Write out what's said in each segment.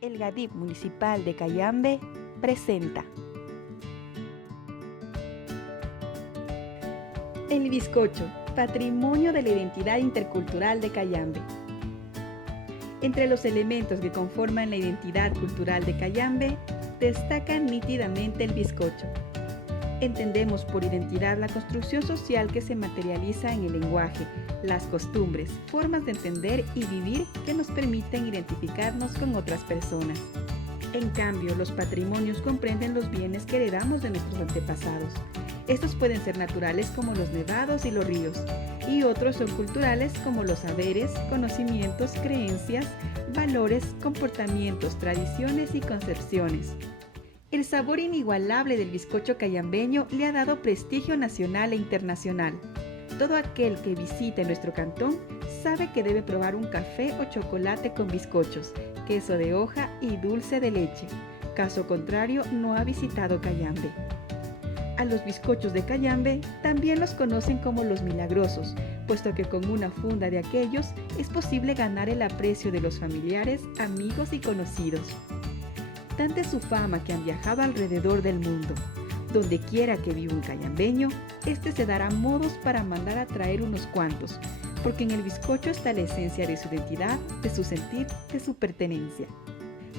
El GADIP Municipal de Cayambe presenta el bizcocho, patrimonio de la identidad intercultural de Cayambe. Entre los elementos que conforman la identidad cultural de Cayambe, destaca nítidamente el bizcocho. Entendemos por identidad la construcción social que se materializa en el lenguaje, las costumbres, formas de entender y vivir que nos permiten identificarnos con otras personas. En cambio, los patrimonios comprenden los bienes que heredamos de nuestros antepasados. Estos pueden ser naturales como los nevados y los ríos, y otros son culturales como los saberes, conocimientos, creencias, valores, comportamientos, tradiciones y concepciones. El sabor inigualable del bizcocho cayambeño le ha dado prestigio nacional e internacional. Todo aquel que visite nuestro cantón sabe que debe probar un café o chocolate con bizcochos, queso de hoja y dulce de leche. Caso contrario, no ha visitado Cayambe. A los bizcochos de Cayambe también los conocen como los milagrosos, puesto que con una funda de aquellos es posible ganar el aprecio de los familiares, amigos y conocidos. Tanta es su fama que han viajado alrededor del mundo. Donde quiera que viva un cayambeño, este se dará modos para mandar a traer unos cuantos, porque en el bizcocho está la esencia de su identidad, de su sentir, de su pertenencia.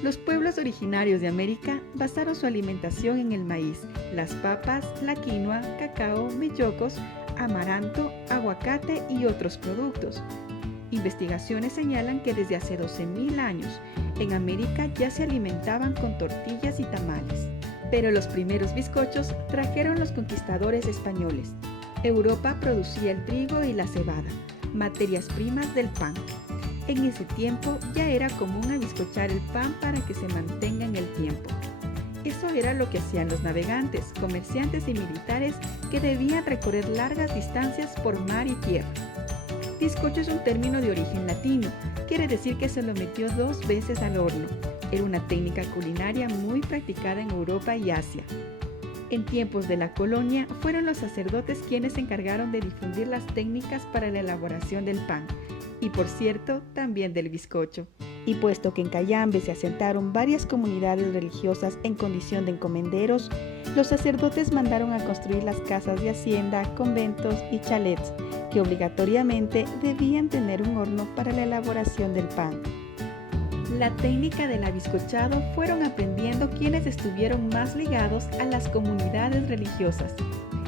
Los pueblos originarios de América basaron su alimentación en el maíz, las papas, la quinoa, cacao, mellocos, amaranto, aguacate y otros productos. Investigaciones señalan que desde hace 12.000 años, en América ya se alimentaban con tortillas y tamales. Pero los primeros bizcochos trajeron los conquistadores españoles. Europa producía el trigo y la cebada, materias primas del pan. En ese tiempo ya era común abizcochar el pan para que se mantenga en el tiempo. Eso era lo que hacían los navegantes, comerciantes y militares que debían recorrer largas distancias por mar y tierra. Bizcocho es un término de origen latino, quiere decir que se lo metió 2 veces al horno. Era una técnica culinaria muy practicada en Europa y Asia. En tiempos de la colonia, fueron los sacerdotes quienes se encargaron de difundir las técnicas para la elaboración del pan, y por cierto, también del bizcocho. Y puesto que en Cayambe se asentaron varias comunidades religiosas en condición de encomenderos, los sacerdotes mandaron a construir las casas de hacienda, conventos y chalets, que obligatoriamente debían tener un horno para la elaboración del pan. La técnica del abizcochado fueron aprendiendo quienes estuvieron más ligados a las comunidades religiosas.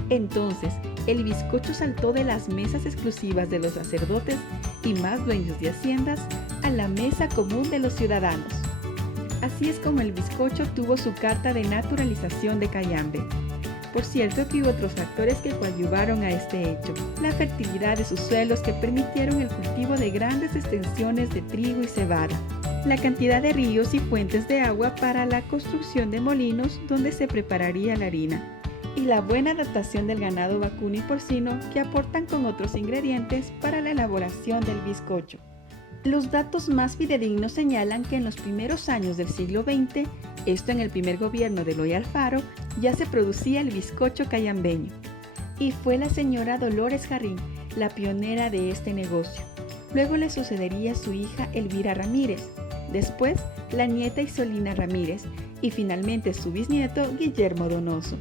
Entonces, el bizcocho saltó de las mesas exclusivas de los sacerdotes y más dueños de haciendas a la mesa común de los ciudadanos. Así es como el bizcocho tuvo su carta de naturalización de Cayambe. Por cierto que hubo otros factores que coadyuvaron a este hecho. La fertilidad de sus suelos que permitieron el cultivo de grandes extensiones de trigo y cebada. La cantidad de ríos y fuentes de agua para la construcción de molinos donde se prepararía la harina. Y la buena adaptación del ganado vacuno y porcino que aportan con otros ingredientes para la elaboración del bizcocho. Los datos más fidedignos señalan que en los primeros años del siglo XX, esto en el primer gobierno de Eloy Alfaro, ya se producía el bizcocho cayambeño. Y fue la señora Dolores Jarrín la pionera de este negocio. Luego le sucedería su hija Elvira Ramírez, después la nieta Isolina Ramírez y finalmente su bisnieto Guillermo Donoso.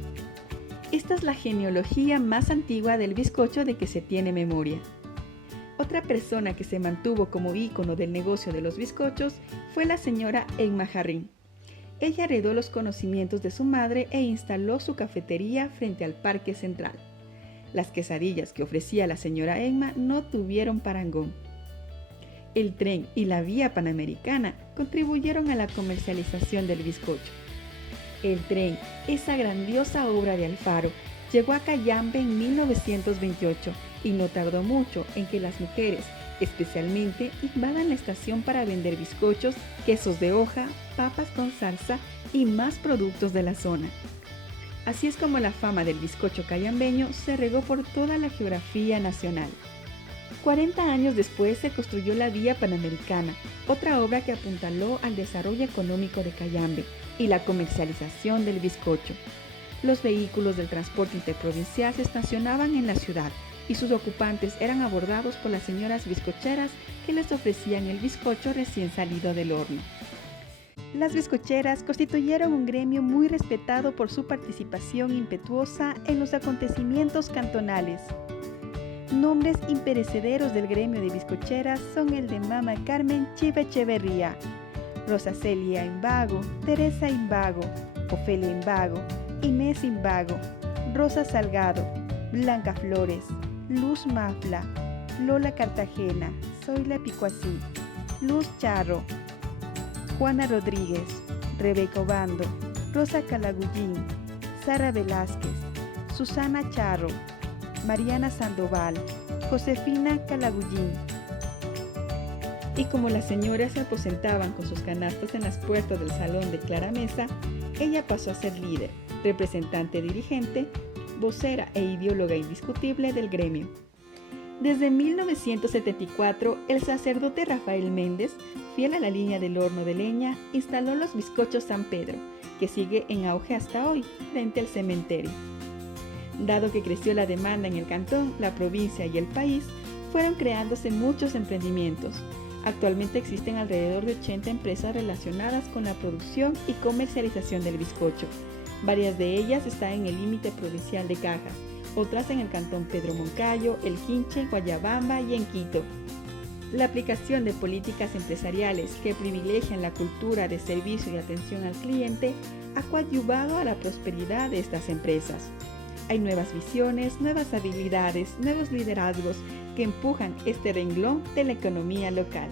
Esta es la genealogía más antigua del bizcocho de que se tiene memoria. Otra persona que se mantuvo como ícono del negocio de los bizcochos fue la señora Emma Jarrín. Ella heredó los conocimientos de su madre e instaló su cafetería frente al Parque Central. Las quesadillas que ofrecía la señora Emma no tuvieron parangón. El tren y la vía panamericana contribuyeron a la comercialización del bizcocho. El tren, esa grandiosa obra de Alfaro, llegó a Cayambe en 1928 y no tardó mucho en que las mujeres, especialmente, invadan la estación para vender bizcochos, quesos de hoja, papas con salsa y más productos de la zona. Así es como la fama del bizcocho cayambeño se regó por toda la geografía nacional. 40 años después se construyó la Vía Panamericana, otra obra que apuntaló al desarrollo económico de Cayambe y la comercialización del bizcocho. Los vehículos del transporte interprovincial se estacionaban en la ciudad y sus ocupantes eran abordados por las señoras bizcocheras que les ofrecían el bizcocho recién salido del horno. Las bizcocheras constituyeron un gremio muy respetado por su participación impetuosa en los acontecimientos cantonales. Nombres imperecederos del gremio de bizcocheras son el de Mama Carmen Chiva Echeverría, Rosa Celia Imbago, Teresa Imbago, Ofelia Imbago, Inés Imbago, Rosa Salgado, Blanca Flores, Luz Mafla, Lola Cartagena, Zoila Picuasí, Luz Charro, Juana Rodríguez, Rebeca Obando, Rosa Calagullín, Sara Velázquez, Susana Charro, Mariana Sandoval, Josefina Calagullín. Y como las señoras se aposentaban con sus canastas en las puertas del salón de Clara Mesa, ella pasó a ser líder, representante dirigente, vocera e ideóloga indiscutible del gremio. Desde 1974, el sacerdote Rafael Méndez, fiel a la línea del horno de leña, instaló los bizcochos San Pedro, que sigue en auge hasta hoy, frente al cementerio. Dado que creció la demanda en el cantón, la provincia y el país, fueron creándose muchos emprendimientos. Actualmente existen alrededor de 80 empresas relacionadas con la producción y comercialización del bizcocho. Varias de ellas están en el límite provincial de Cajas, otras en el cantón Pedro Moncayo, El Quinche, Guayabamba y en Quito. La aplicación de políticas empresariales que privilegian la cultura de servicio y atención al cliente ha coadyuvado a la prosperidad de estas empresas. Hay nuevas visiones, nuevas habilidades, nuevos liderazgos que empujan este renglón de la economía local.